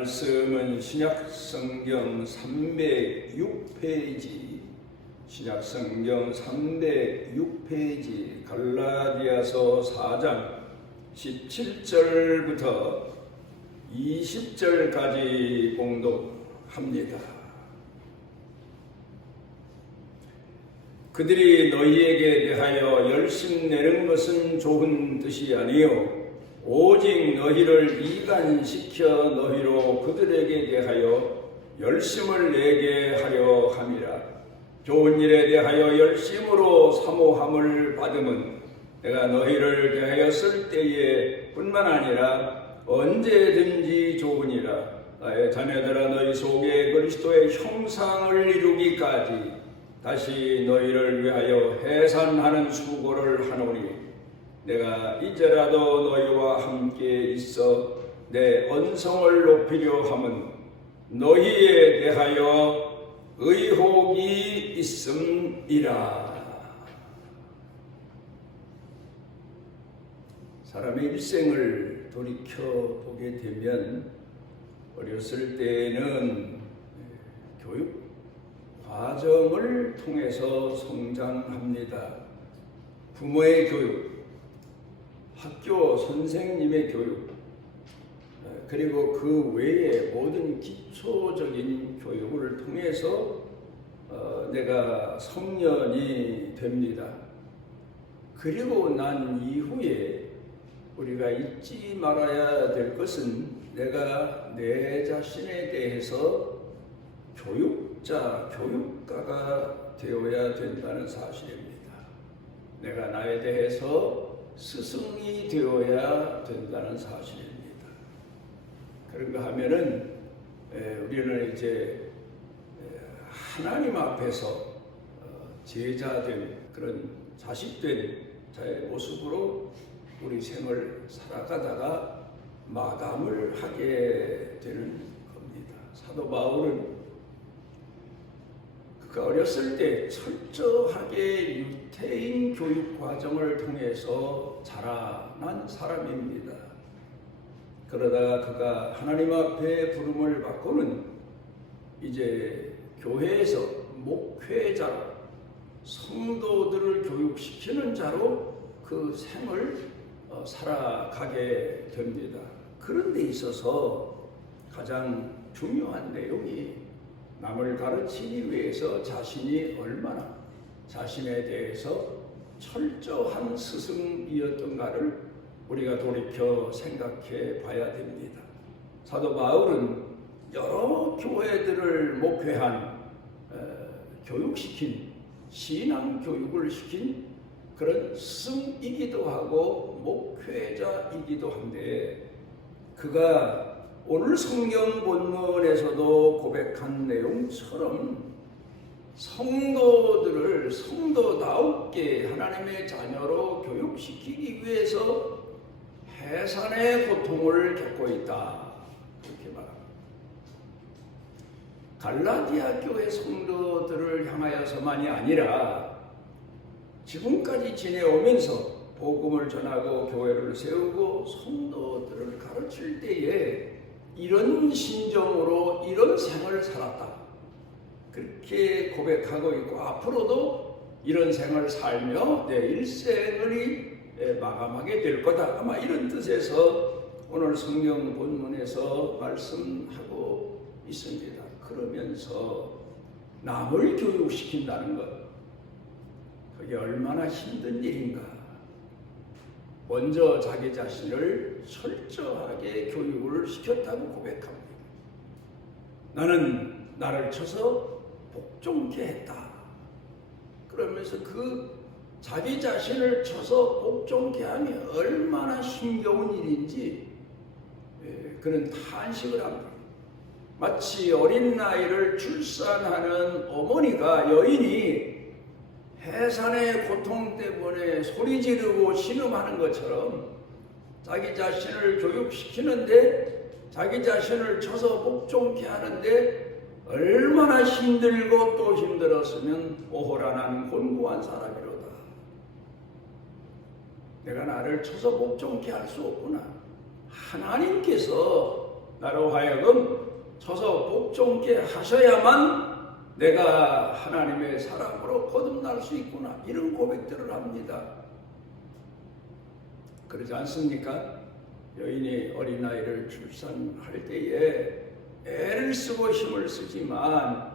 말씀은 신약성경 306페이지, 신약성경 306페이지 갈라디아서 4장 17절부터 20절까지 봉독합니다. 그들이 너희에게 대하여 열심내는 것은 좋은 뜻이 아니요 오직 너희를 이간시켜 너희로 그들에게 대하여 열심을 내게 하려 함이라. 좋은 일에 대하여 열심으로 사모함을 받음은 내가 너희를 대하여 쓸 때에 뿐만 아니라 언제든지 좋으니라. 나의 자녀들아, 너희 속에 그리스도의 형상을 이루기까지 다시 너희를 위하여 해산하는 수고를 하노니 내가 이제라도 너희와 함께 있어 내 언성을 높이려 함은 너희에 대하여 의혹이 있음이라. 사람의 일생을 돌이켜보게 되면 어렸을 때에는 교육 과정을 통해서 성장합니다. 부모의 교육, 학교 선생님의 교육, 그리고 그 외의 모든 기초적인 교육을 통해서 내가 성년이 됩니다. 그리고 난 이후에 우리가 잊지 말아야 될 것은 내가 내 자신에 대해서 교육가가 되어야 된다는 사실입니다. 내가 나에 대해서 스승이 되어야 된다는 사실입니다. 그런가 하면은 우리는 이제 하나님 앞에서 제자된 그런 자식된 자의 모습으로 우리 생을 살아가다가 마감을 하게 되는 겁니다. 사도 바울은 그가 어렸을 때 철저하게 유태인 교육 과정을 통해서 자라난 사람입니다. 그러다가 그가 하나님 앞에 부름을 받고는 이제 교회에서 목회자로 성도들을 교육시키는 자로 그 생을 살아가게 됩니다. 그런 데 있어서 가장 중요한 내용이 남을 가르치기 위해서 자신이 얼마나 자신에 대해서 철저한 스승이었던가를 우리가 돌이켜 생각해 봐야 됩니다. 사도 바울은 여러 교회들을 목회한, 교육시킨, 신앙 교육을 시킨 그런 스승이기도 하고 목회자이기도 한데, 그가 오늘 성경 본문에서도 고백한 내용처럼 성도들을 성도다우게 하나님의 자녀로 교육시키기 위해서 해산의 고통을 겪고 있다, 그렇게 말합니다. 갈라디아 교회 성도들을 향하여서만이 아니라 지금까지 지내오면서 복음을 전하고 교회를 세우고 성도들을 가르칠 때에 이런 심정으로 이런 생을 살았다, 그렇게 고백하고 있고 앞으로도 이런 생을 살며 내 일생을 마감하게 될 거다, 아마 이런 뜻에서 오늘 성경 본문에서 말씀하고 있습니다. 그러면서 남을 교육시킨다는 것, 그게 얼마나 힘든 일인가. 먼저 자기 자신을 철저하게 교육을 시켰다고 고백합니다. 나는 나를 쳐서 복종케 했다. 그러면서 그 자기 자신을 쳐서 복종케 하니 얼마나 힘겨운 일인지 그런 탄식을 합니다. 마치 어린 나이를 출산하는 어머니가, 여인이 해산의 고통 때문에 소리 지르고 신음하는 것처럼 자기 자신을 교육시키는데, 자기 자신을 쳐서 복종케 하는데 얼마나 힘들고 또 힘들었으면 오호라난 곤고한 사람이로다. 내가 나를 쳐서 복종케 할 수 없구나. 하나님께서 나로 하여금 서서 복종케 하셔야만 내가 하나님의 사람으로 거듭날 수 있구나, 이런 고백들을 합니다. 그러지 않습니까? 여인이 어린아이를 출산할 때에 애를 쓰고 힘을 쓰지만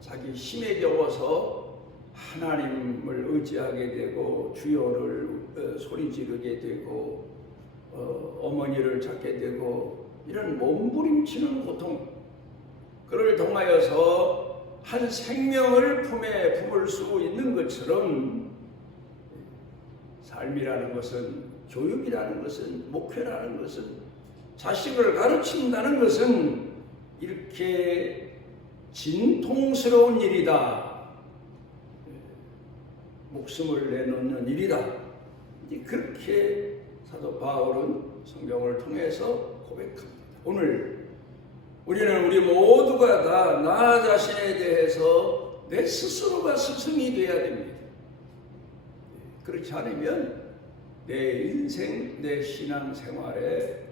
자기 힘에 겨워서 하나님을 의지하게 되고 주여를 소리 지르게 되고 어머니를 찾게 되고 이런 몸부림치는 고통, 그를 통하여서 한 생명을 품에 품을 수 있는 것처럼 삶이라는 것은, 교육이라는 것은, 목회라는 것은, 자식을 가르친다는 것은 이렇게 진통스러운 일이다, 목숨을 내놓는 일이다, 그렇게 사도 바울은 성경을 통해서 고백합니다. 오늘 우리는 우리 모두가 다 나 자신에 대해서 내 스스로가 스승이 되어야 됩니다. 그렇지 않으면 내 인생, 내 신앙생활에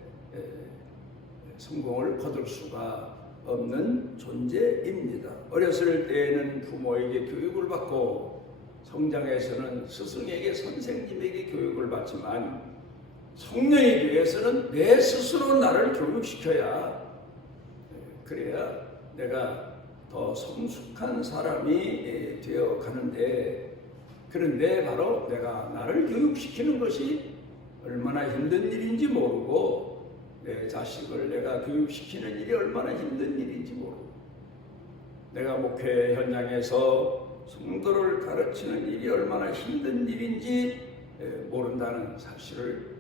성공을 거둘 수가 없는 존재입니다. 어렸을 때에는 부모에게 교육을 받고 성장해서는 스승에게, 선생님에게 교육을 받지만 성령이 되어서는 내 스스로 나를 교육시켜야, 그래야 내가 더 성숙한 사람이 되어 가는데, 그런데 바로 내가 나를 교육시키는 것이 얼마나 힘든 일인지 모르고, 내 자식을 내가 교육시키는 일이 얼마나 힘든 일인지 모르고, 내가 목회 현장에서 성도를 가르치는 일이 얼마나 힘든 일인지 모른다는 사실을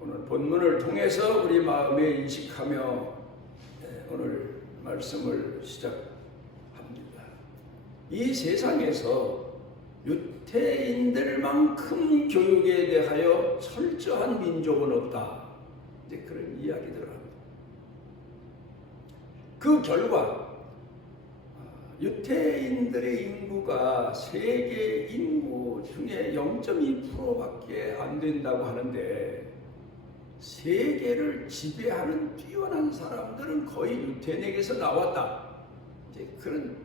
오늘 본문을 통해서 우리 마음에 인식하며 오늘 말씀을 시작합니다. 이 세상에서 유태인들만큼 교육에 대하여 철저한 민족은 없다, 이제 그런 이야기들을 합니다. 그 결과 유태인들의 인구가 세계 인구 중에 0.2%밖에 안 된다고 하는데, 세계를 지배하는 뛰어난 사람들은 거의 유태인에게서 나왔다, 이제 그런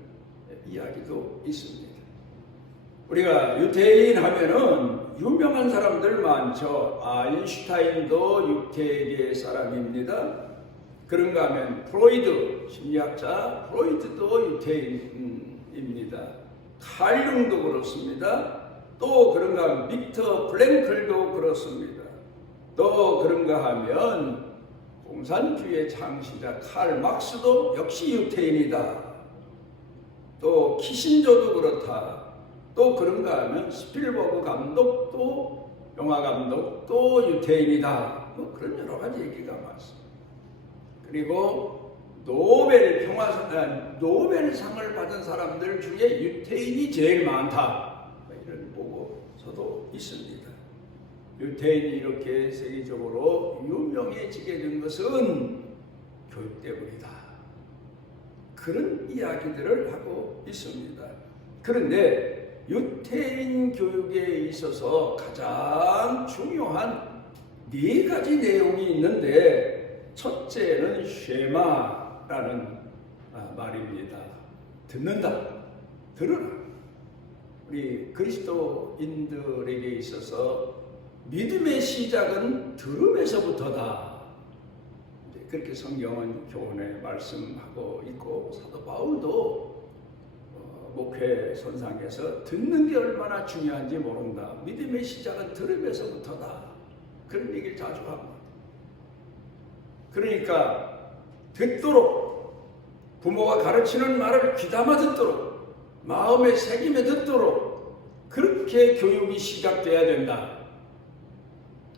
이야기도 있습니다. 우리가 유태인 하면은 유명한 사람들 많죠. 아인슈타인도 유태계 사람입니다. 그런가 하면 프로이드, 심리학자 프로이드도 유태인입니다. 칼융도 그렇습니다. 또 그런가 하면 빅터 프랭클도 그렇습니다. 또 그런가 하면 공산주의의 창시자 칼 막스도 역시 유태인이다. 또 키신저도 그렇다. 또 그런가 하면 스필버그 감독도, 영화 감독도 유태인이다. 뭐 그런 여러 가지 얘기가 많습니다. 그리고 노벨상을 받은 사람들 중에 유태인이 제일 많다, 이런 보고서도 있습니다. 유태인이 이렇게 세계적으로 유명해지게 된 것은 교육 때문이다, 그런 이야기들을 하고 있습니다. 그런데 유태인 교육에 있어서 가장 중요한 4가지 내용이 있는데, 첫째는 쉐마라는 말입니다. 듣는다, 들으라. 우리 그리스도인들에게 있어서 믿음의 시작은 들음에서부터다, 그렇게 성경은 교훈에 말씀하고 있고, 사도 바울도 목회 선상에서 듣는 게 얼마나 중요한지 모른다, 믿음의 시작은 들음에서부터다, 그런 얘기를 자주 합니다. 그러니까 듣도록, 부모가 가르치는 말을 귀담아 듣도록, 마음에 새김에 듣도록 그렇게 교육이 시작돼야 된다.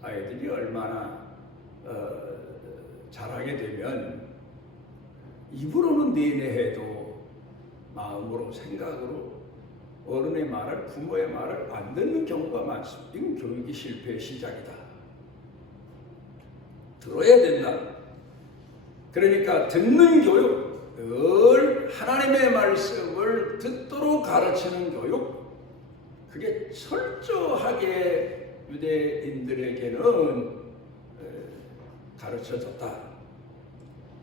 아이들이 얼마나 잘하게 되면 입으로는 내내해도 마음으로, 생각으로 어른의 말을, 부모의 말을 안 듣는 경우가 많습니다. 이건 교육이 실패의 시작이다. 들어야 된다. 그러니까 듣는 교육, 늘 하나님의 말씀을 듣도록 가르치는 교육, 그게 철저하게 유대인들에게는 가르쳐졌다.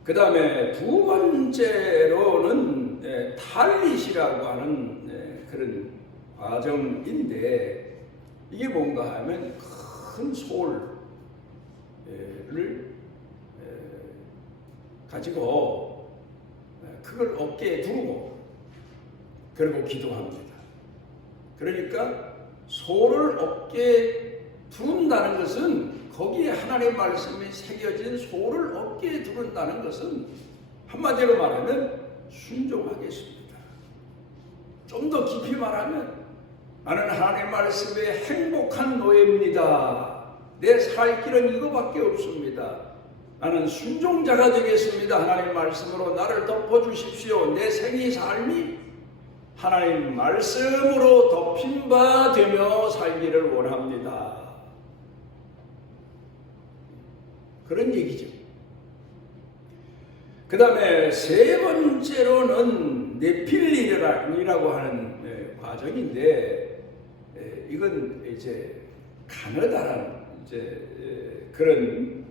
그 다음에 두 번째로는 탈릿이라고 하는 그런 과정인데, 이게 뭔가 하면 큰 소를 가지고 그걸 어깨에 두르고 그리고 기도합니다. 그러니까 소를 어깨에 두른다는 것은, 거기에 하나님의 말씀이 새겨진 소를 어깨에 두른다는 것은 한마디로 말하면 순종하겠습니다. 좀 더 깊이 말하면 나는 하나님의 말씀에 행복한 노예입니다. 내 살 길은 이거밖에 없습니다. 나는 순종자가 되겠습니다. 하나님 말씀으로 나를 덮어주십시오. 내 생이 삶이 하나님 말씀으로 덮인 바 되며 살기를 원합니다. 그런 얘기죠. 그 다음에 세 번째로는 네필림이라고 하는 과정인데, 이건 이제 가느다란 그런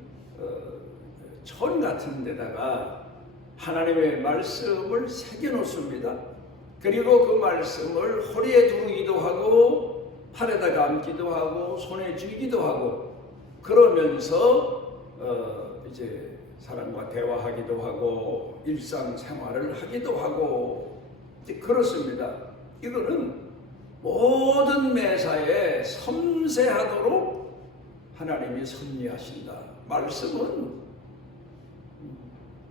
천 같은 데다가 하나님의 말씀을 새겨 놓습니다. 그리고 그 말씀을 허리에 두르기도 하고 팔에다 감기도 하고 손에 쥐기도 하고, 그러면서 이제 사람과 대화하기도 하고 일상생활을 하기도 하고 이제 그렇습니다. 이거는 모든 매사에 섬세하도록 하나님이 섭리하신다. 말씀은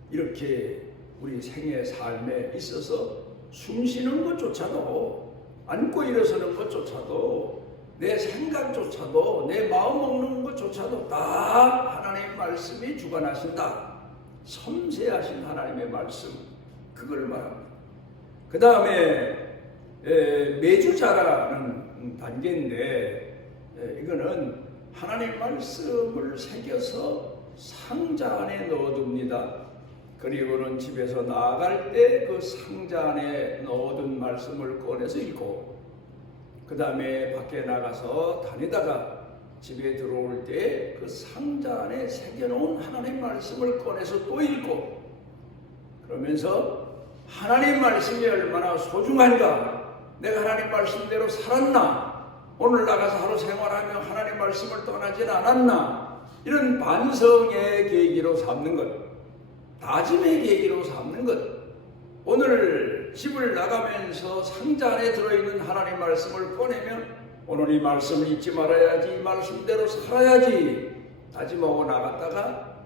이렇게 우리 생의 삶에 있어서 숨쉬는 것조차도, 앉고 일어서는 것조차도, 내 생각조차도, 내 마음 먹는 것조차도 다 하나님의 말씀이 주관하신다. 섬세하신 하나님의 말씀, 그걸 말합니다. 그 다음에 매주 자라는 단계인데, 이거는 하나님의 말씀을 새겨서 상자 안에 넣어둡니다. 그리고는 집에서 나아갈 때 그 상자 안에 넣어둔 말씀을 꺼내서 읽고, 그 다음에 밖에 나가서 다니다가 집에 들어올 때 그 상자 안에 새겨놓은 하나님 말씀을 꺼내서 또 읽고, 그러면서 하나님 말씀이 얼마나 소중한가, 내가 하나님 말씀대로 살았나, 오늘 나가서 하루 생활하며 하나님 말씀을 떠나진 않았나, 이런 반성의 계기로 삼는 것, 다짐의 계기로 삼는 것. 오늘 집을 나가면서 상자 안에 들어있는 하나님 말씀을 꺼내면 오늘 이 말씀을 잊지 말아야지, 이 말씀대로 살아야지 다짐하고 나갔다가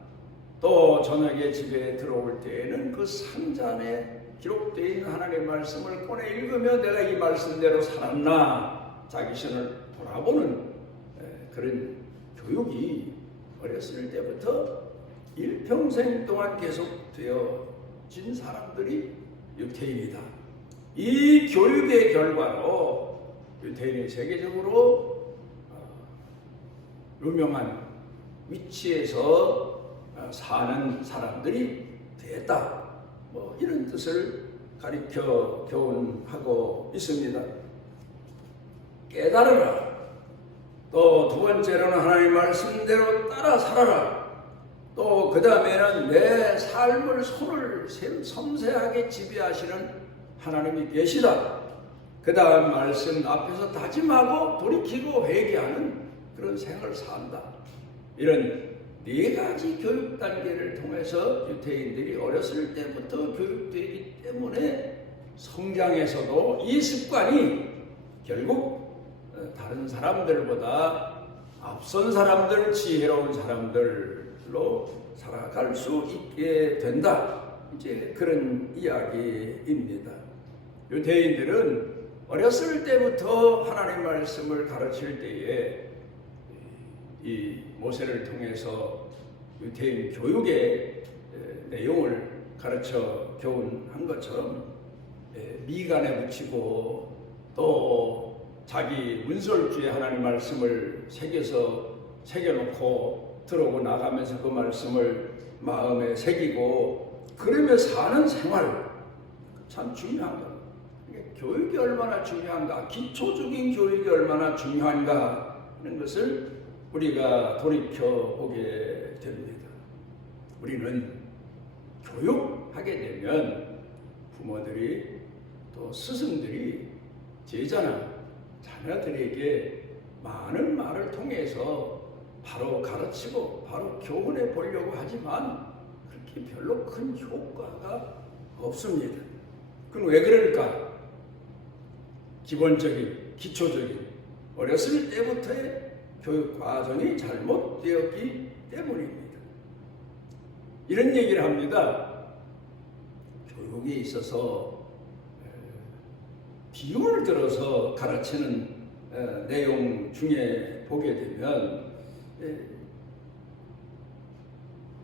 또 저녁에 집에 들어올 때에는 그 상자 안에 기록되어 있는 하나님의 말씀을 꺼내 읽으며 내가 이 말씀대로 살았나 자기 신을 돌아보는 그런 교육이 어렸을 때부터 일평생 동안 계속되어진 사람들이 유태인이다. 이 교육의 결과로 유태인이 세계적으로 유명한 위치에서 사는 사람들이 됐다. 뭐 이런 뜻을 가리켜 교훈하고 있습니다. 깨달으라. 또 두 번째로는 하나님의 말씀대로 따라 살아라. 또 그 다음에는 내 삶을 손을 섬세하게 지배하시는 하나님이 계시다. 그 다음 말씀 앞에서 다짐하고 돌이키고 회개하는 그런 생활을 산다. 이런 네 가지 교육 단계를 통해서 유태인들이 어렸을 때부터 교육되기 때문에 성장에서도 이 습관이 결국 다른 사람들보다 앞선 사람들, 지혜로운 사람들로 살아갈 수 있게 된다. 이제 그런 이야기입니다. 유대인들은 어렸을 때부터 하나님 말씀을 가르칠 때에 이 모세를 통해서 유대인 교육의 내용을 가르쳐 교훈한 것처럼 미간에 붙이고 또 자기 문설주에 하나님 말씀을 새겨놓고 들어오고 나가면서 그 말씀을 마음에 새기고 그러며 사는 생활, 참 중요한 겁니다. 교육이 얼마나 중요한가, 기초적인 교육이 얼마나 중요한가 하는 것을 우리가 돌이켜보게 됩니다. 우리는 교육하게 되면 부모들이 또 스승들이 제자나 자녀들에게 많은 말을 통해서 바로 가르치고 바로 교훈해 보려고 하지만 그렇게 별로 큰 효과가 없습니다. 그럼 왜 그럴까? 기본적인, 기초적인 어렸을 때부터의 교육 과정이 잘못되었기 때문입니다. 이런 얘기를 합니다. 교육에 있어서 비유를 들어서 가르치는 내용 중에 보게 되면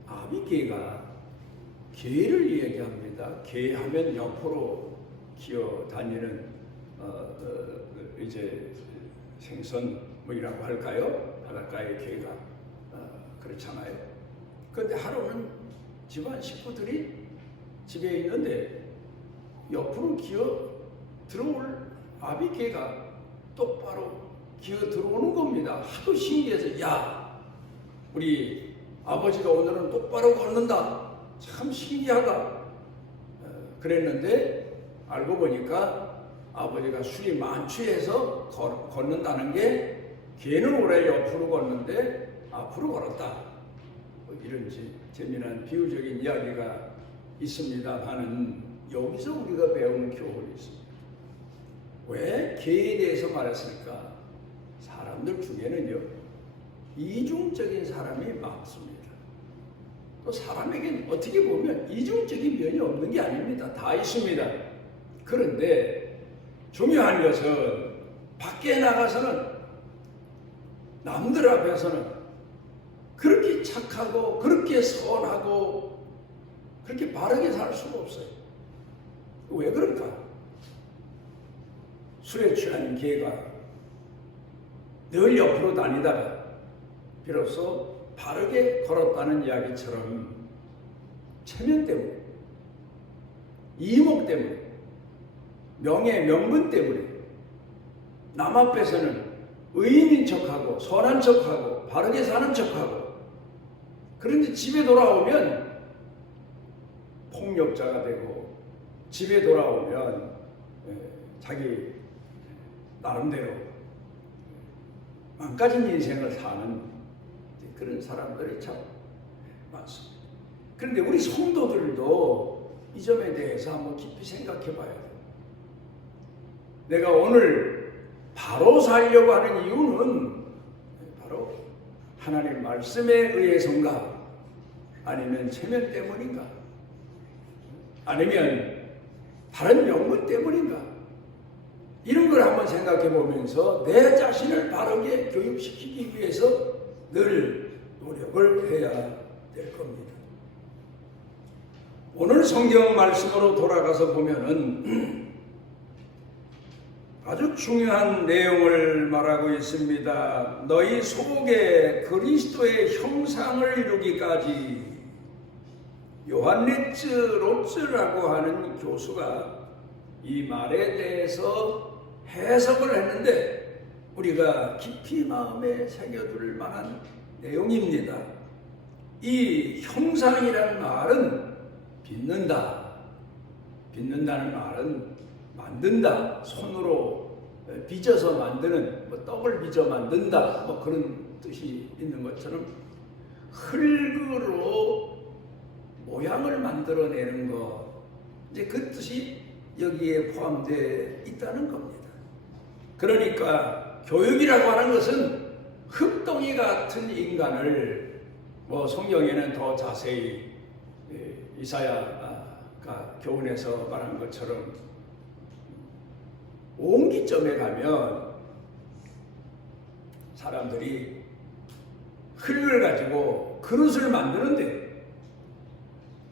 아비개가 개를 얘기합니다. 개 하면 옆으로 기어 다니는 이제 생선 뭐이라고 할까요? 바닷가의 개가 그렇잖아요. 그런데 하루는 집안 식구들이 집에 있는데 옆으로 기어 들어올 아비개가 똑바로 기어 들어오는 겁니다. 하도 신기해서 야, 우리 아버지가 오늘은 똑바로 걷는다. 참 신기하다. 그랬는데 알고 보니까 아버지가 술이 만취해서 걷는다는 게 개는 원래 옆으로 걷는데 앞으로 걸었다. 뭐 이런 재미난 비유적인 이야기가 있습니다만은 여기서 우리가 배우는 교훈이 있습니다. 왜 개에 대해서 말했을까? 사람들 중에는요, 이중적인 사람이 많습니다. 또 사람에겐 어떻게 보면 이중적인 면이 없는 게 아닙니다. 다 있습니다. 그런데 중요한 것은 밖에 나가서는 남들 앞에서는 그렇게 착하고 그렇게 선하고 그렇게 바르게 살 수가 없어요. 왜 그럴까? 술에 취한 개가 늘 옆으로 다니다가 비로소 바르게 걸었다는 이야기처럼 체면 때문에, 이목 때문에, 명예, 명분 때문에 남 앞에서는 의인인 척하고 선한 척하고 바르게 사는 척하고 그런데 집에 돌아오면 폭력자가 되고 집에 돌아오면 자기 나름대로 망가진 인생을 사는 그런 사람들이 참 많습니다. 그런데 우리 성도들도 이 점에 대해서 한번 깊이 생각해 봐야 돼요. 내가 오늘 바로 살려고 하는 이유는 바로 하나님 말씀에 의해서인가? 아니면 체면 때문인가? 아니면 다른 명분 때문인가? 이런 걸 한번 생각해 보면서 내 자신을 바르게 교육시키기 위해서 늘 노력을 해야 될 겁니다. 오늘 성경 말씀으로 돌아가서 보면은 아주 중요한 내용을 말하고 있습니다. 너희 속에 그리스도의 형상을 이루기까지. 요한네츠 로츠라고 하는 교수가 이 말에 대해서 해석을 했는데 우리가 깊이 마음에 새겨둘 만한 내용입니다. 이 형상이라는 말은 빚는다. 빚는다는 말은 만든다. 손으로 빚어서 만드는, 뭐 떡을 빚어 만든다. 뭐 그런 뜻이 있는 것처럼 흙으로 모양을 만들어내는 것. 이제 그 뜻이 여기에 포함되어 있다는 겁니다. 그러니까 교육이라고 하는 것은 흙덩이 같은 인간을 뭐 성경에는 더 자세히 이사야가 교훈에서 말한 것처럼 옹기점에 가면 사람들이 흙을 가지고 그릇을 만드는데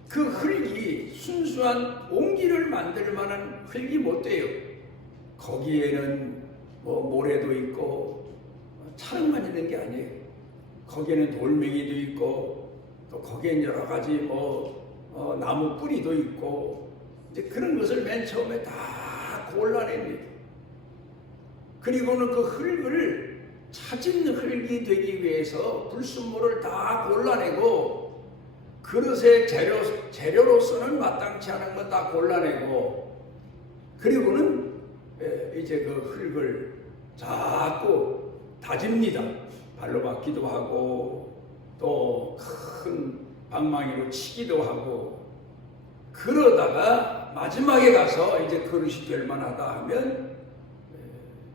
그 흙이 순수한 옹기를 만들 만한 흙이 못 돼요. 거기에는 뭐 모래도 있고 찰흙만 있는 게 아니에요. 거기에는 돌멩이도 있고 또 거기엔 여러 가지 나무 뿌리도 있고 이제 그런 것을 맨 처음에 다 골라냅니다. 그리고는 그 흙을 찾은 흙이 되기 위해서 불순물을 다 골라내고 그릇의 재료로서는 마땅치 않은 거 다 골라내고, 그리고는 이제 그 흙을 자꾸 다집니다. 발로 밟기도 하고 또 큰 방망이로 치기도 하고, 그러다가 마지막에 가서 이제 그릇이 될 만하다 하면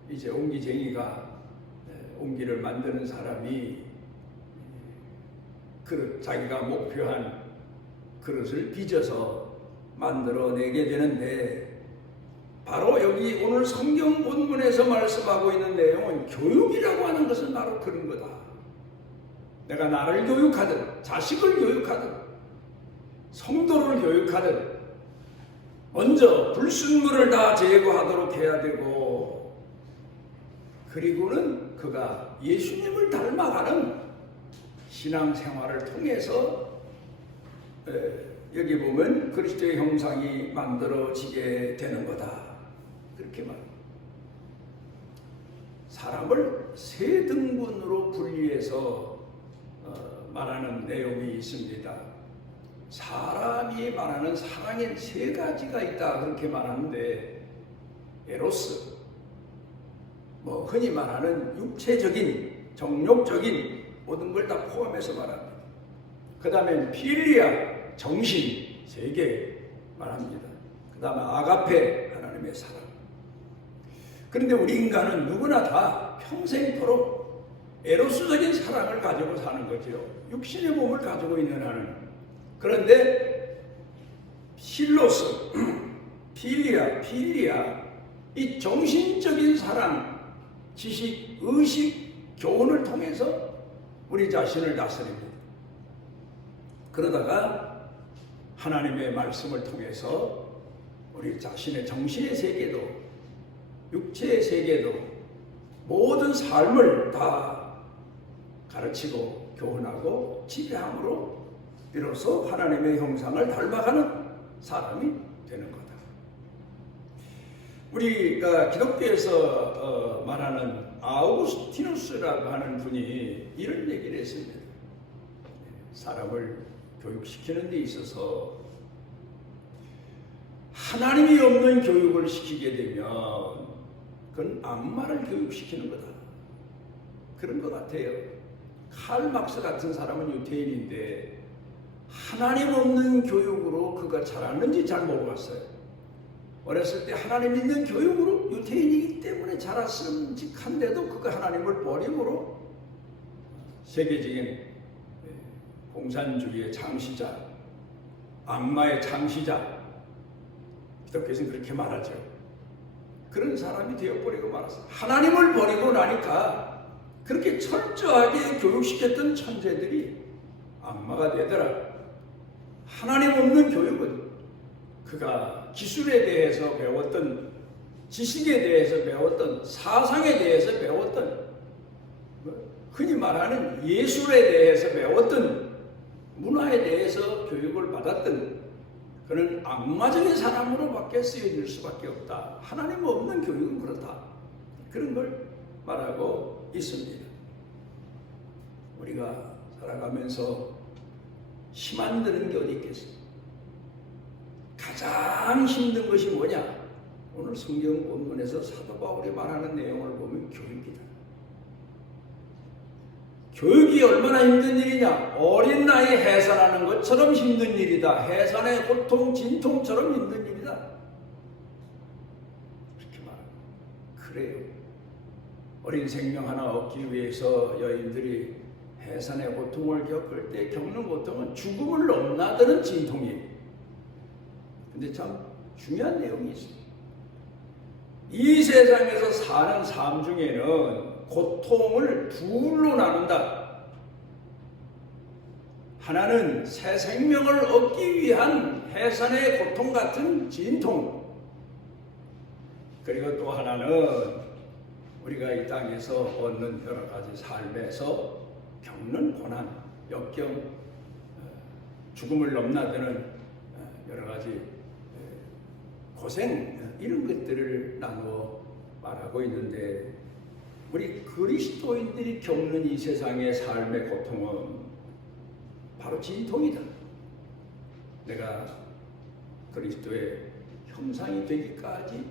이제 옹기쟁이가, 옹기를 만드는 사람이 그릇, 자기가 목표한 그릇을 빚어서 만들어내게 되는데, 바로 여기 오늘 성경 본문에서 말씀하고 있는 내용은 교육이라고 하는 것은 바로 그런 거다. 내가 나를 교육하든 자식을 교육하든 성도를 교육하든 먼저 불순물을 다 제거하도록 해야 되고, 그리고는 그가 예수님을 닮아가는 신앙생활을 통해서 여기 보면 그리스도의 형상이 만들어지게 되는 거다. 그렇게 말합니다. 사람을 세 등분으로 분리해서 말하는 내용이 있습니다. 사람이 말하는 사랑엔 세 가지가 있다, 그렇게 말하는데, 에로스, 흔히 말하는 육체적인, 정욕적인 모든 걸 다 포함해서 말합니다. 그 다음에 필리아, 정신, 세계 말합니다. 그 다음에 아가페, 하나님의 사랑. 그런데 우리 인간은 누구나 다 평생토록 에로스적인 사랑을 가지고 사는 거죠. 육신의 몸을 가지고 있는 한은. 그런데 필로스, 필리아, 이 정신적인 사랑, 지식, 의식, 교훈을 통해서 우리 자신을 다스립니다. 그러다가 하나님의 말씀을 통해서 우리 자신의 정신의 세계도, 육체의 세계도, 모든 삶을 다 가르치고 교훈하고 지배함으로 비로소 하나님의 형상을 닮아가는 사람이 되는 거다. 우리가 기독교에서 말하는 아우구스티누스라고 하는 분이 이런 얘기를 했습니다. 사람을 교육시키는 데 있어서 하나님이 없는 교육을 시키게 되면 그건 악마를 교육시키는 거다. 그런 것 같아요. 칼 막스 같은 사람은 유태인인데 하나님 없는 교육으로 그가 자랐는지 잘 모르겠어요. 어렸을 때 하나님 있는 교육으로 유태인이기 때문에 자랐음직한데도 그가 하나님을 버림으로 세계적인 공산주의의 창시자, 악마의 창시자, 기독교에서는 그렇게 말하죠. 그런 사람이 되어버리고 말았어요. 하나님을 버리고 나니까 그렇게 철저하게 교육시켰던 천재들이 악마가 되더라. 하나님 없는 교육은 그가 기술에 대해서 배웠던, 지식에 대해서 배웠던, 사상에 대해서 배웠던, 흔히 말하는 예술에 대해서 배웠던, 문화에 대해서 교육을 받았던 그는 악마적인 사람으로밖에 쓰여질 수밖에 없다. 하나님 없는 교육은 그렇다. 그런 걸 말하고 있습니다. 우리가 살아가면서 힘 안 드는 게 어디 있겠습니까? 가장 힘든 것이 뭐냐? 오늘 성경 본문에서 사도 바울이 말하는 내용을 보면 교육이다. 교육이 얼마나 힘든 일이냐? 어린 나이 해산하는 것처럼 힘든 일이다. 해산의 고통, 진통처럼 힘든 일이다. 그렇게 말합니다. 그래요. 어린 생명 하나 얻기 위해서 여인들이 해산의 고통을 겪을 때 겪는 고통은 죽음을 넘나드는 진통이에요. 근데 참 중요한 내용이 있습니다. 이 세상에서 사는 삶 중에는 고통을 둘로 나눈다. 하나는 새 생명을 얻기 위한 해산의 고통 같은 진통, 그리고 또 하나는 우리가 이 땅에서 얻는 여러 가지 삶에서 겪는 고난, 역경, 죽음을 넘나드는 여러 가지 고생, 이런 것들을 나누어 말하고 있는데, 우리 그리스도인들이 겪는 이 세상의 삶의 고통은 바로 진통이다. 내가 그리스도의 형상이 되기까지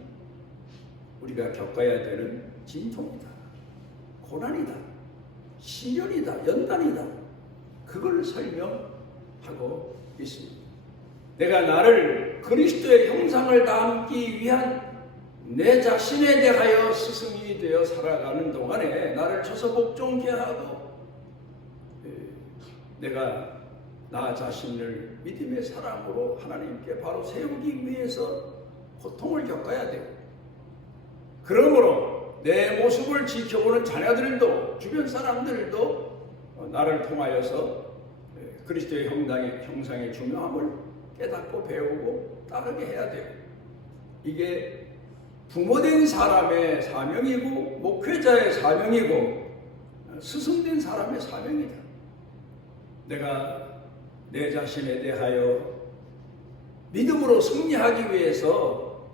우리가 겪어야 되는 진통이다, 고난이다, 시련이다, 연단이다. 그걸 설명하고 있습니다. 내가 나를 그리스도의 형상을 담기 위한 내 자신에 대하여 스승이 되어 살아가는 동안에 나를 쳐서 복종케 하고 내가 나 자신을 믿음의 사람으로 하나님께 바로 세우기 위해서 고통을 겪어야 돼요. 그러므로 내 모습을 지켜보는 자녀들도 주변 사람들도 나를 통하여서 그리스도의 형상의 중요함을 깨닫고 배우고 따르게 해야 돼요. 이게 부모된 사람의 사명이고 목회자의 사명이고 스승된 사람의 사명이다. 내가 내 자신에 대하여 믿음으로 승리하기 위해서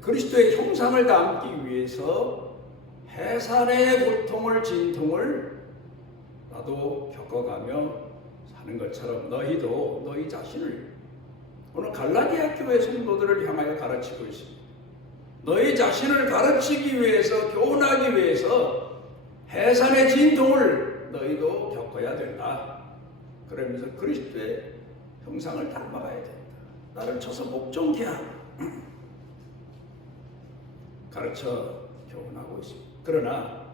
그리스도의 형상을 담기 위해서 해산의 고통을 진통을 나도 겪어가며 사는 것처럼 너희도 너희 자신을 오늘 갈라디아 교회 성도들을 향하여 가르치고 있습니다. 너희 자신을 가르치기 위해서 교훈하기 위해서 해산의 진통을 너희도 겪어야 된다. 그러면서 그리스도의 형상을 닮아가야 된다. 나를 쳐서 복종케 하고 가르쳐 교훈하고 있습니다. 그러나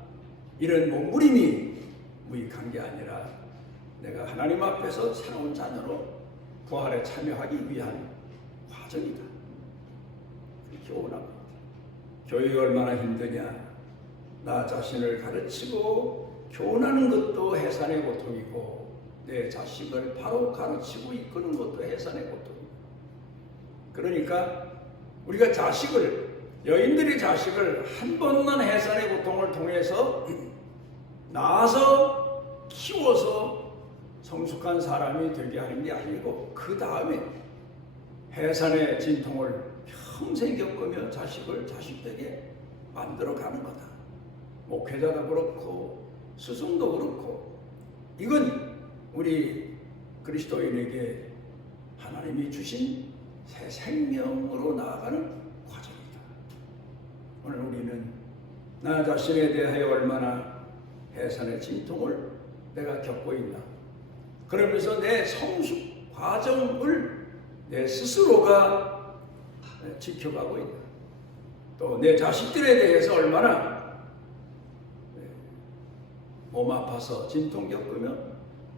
이런 몸부림이 무익한 게 아니라 내가 하나님 앞에서 새로운 자녀로 부활에 참여하기 위한 과정이다. 교훈합니다. 교육이 얼마나 힘드냐. 나 자신을 가르치고 교훈하는 것도 해산의 고통이고 내 자식을 바로 가르치고 이끄는 것도 해산의 고통이고, 그러니까 우리가 여인들의 자식을 한 번만 해산의 고통을 통해서 낳아서 키워서 성숙한 사람이 되게 하는 게 아니고 그 다음에 해산의 진통을 평생 겪으며 자식을 자식되게 만들어가는 거다. 목회자도 그렇고 스승도 그렇고 이건 우리 그리스도인에게 하나님이 주신 새 생명으로 나아가는 과정이다. 오늘 우리는 나 자신에 대하여 얼마나 해산의 진통을 내가 겪고 있나, 그러면서 내 성숙 과정을 내 스스로가 지켜가고 있다. 또 내 자식들에 대해서 얼마나 몸 아파서 진통 겪으며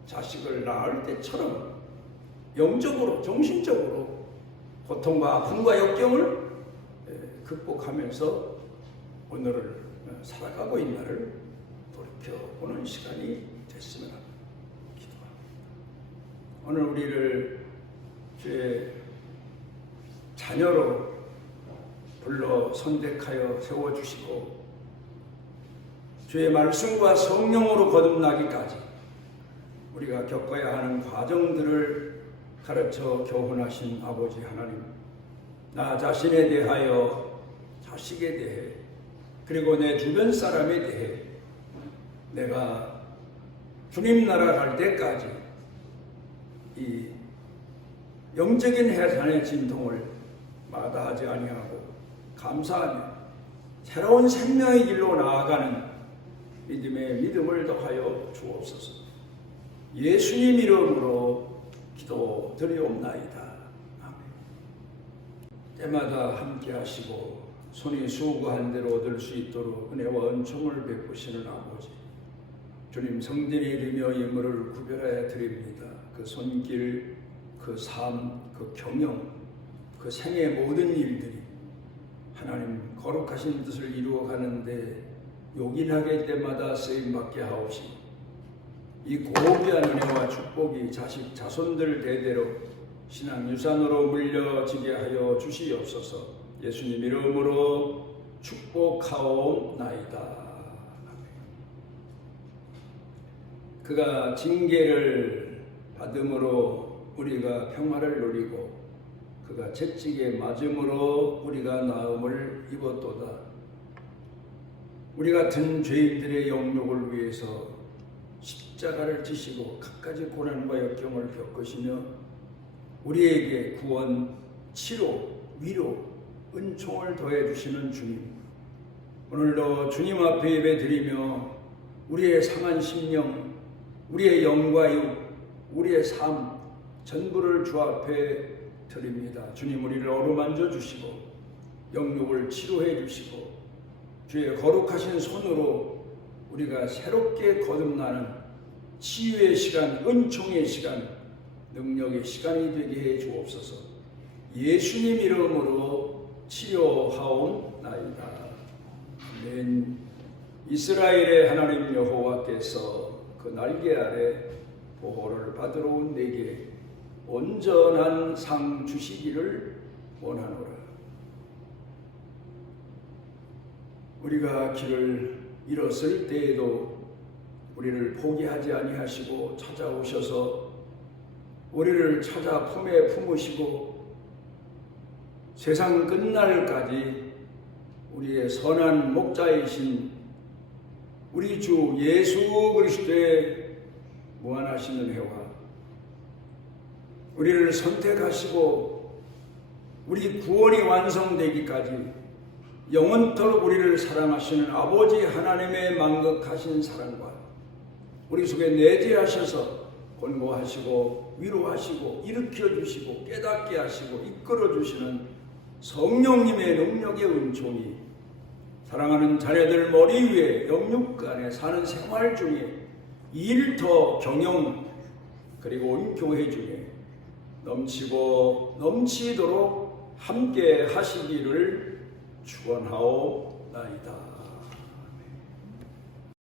자식을 낳을 때처럼 영적으로 정신적으로 고통과 아픔과 역경을 극복하면서 오늘을 살아가고 있나를 돌이켜보는 시간이 됐으면 합니다. 기도합니다. 오늘 우리를 주의 자녀로 불러 선택하여 세워주시고 주의 말씀과 성령으로 거듭나기까지 우리가 겪어야 하는 과정들을 가르쳐 교훈하신 아버지 하나님, 나 자신에 대하여, 자식에 대해, 그리고 내 주변 사람에 대해 내가 주님 나라 갈 때까지 이 영적인 해산의 진통을 마다하지 아니하고 감사하며 새로운 생명의 길로 나아가는 믿음의 믿음을 더하여 주옵소서. 예수님 이름으로 기도드리옵나이다. 아멘. 때마다 함께 하시고 손이 수고한 대로 얻을 수 있도록 은혜와 은총을 베푸시는 아버지, 주님 성전에 이르며 예물을 구별하여 드립니다. 그 손길, 그 삶, 그 경영, 그 생의 모든 일들이 하나님 거룩하신 뜻을 이루어가는데 요긴하게 때마다 쓰임받게 하옵시고 이 고귀한 은혜와 축복이 자식 자손들 대대로 신앙 유산으로 물려지게 하여 주시옵소서. 예수님 이름으로 축복하옵나이다. 그가 징계를 받음으로 우리가 평화를 누리고 그가 채찍에 맞음으로 우리가 나음을 입었도다. 우리 같은 죄인들의 영욕을 위해서 십자가를 지시고 갖가지 고난과 역경을 겪으시며 우리에게 구원, 치료, 위로, 은총을 더해 주시는 주님, 오늘도 주님 앞에 예배드리며 우리의 상한 심령, 우리의 영과 육, 우리의 삶 전부를 주 앞에 드립니다. 주님, 우리를 어루만져 주시고 영육을 치료해 주시고 주의 거룩하신 손으로 우리가 새롭게 거듭나는 치유의 시간, 은총의 시간, 능력의 시간이 되게 해 주옵소서. 예수님 이름으로 치료하옵나이다. 아멘. 이스라엘의 하나님 여호와께서 그 날개 아래 보호를 받으러 온 내게 온전한 상 주시기를 원하노라. 우리가 길을 잃었을 때에도 우리를 포기하지 아니하시고 찾아오셔서 우리를 찾아 품에 품으시고 세상 끝날까지 우리의 선한 목자이신 우리 주 예수 그리스도의 무한하신 은혜와 우리를 선택하시고 우리 구원이 완성되기까지 영원토록 우리를 사랑하시는 아버지 하나님의 만극하신 사랑과 우리 속에 내재하셔서 권고하시고 위로하시고 일으켜주시고 깨닫게 하시고 이끌어주시는 성령님의 능력의 은총이 사랑하는 자녀들 머리 위에 영육간에 사는 생활 중에 일터 경영 그리고 온 교회 중에 넘치고 넘치도록 함께 하시기를 축원하옵나이다.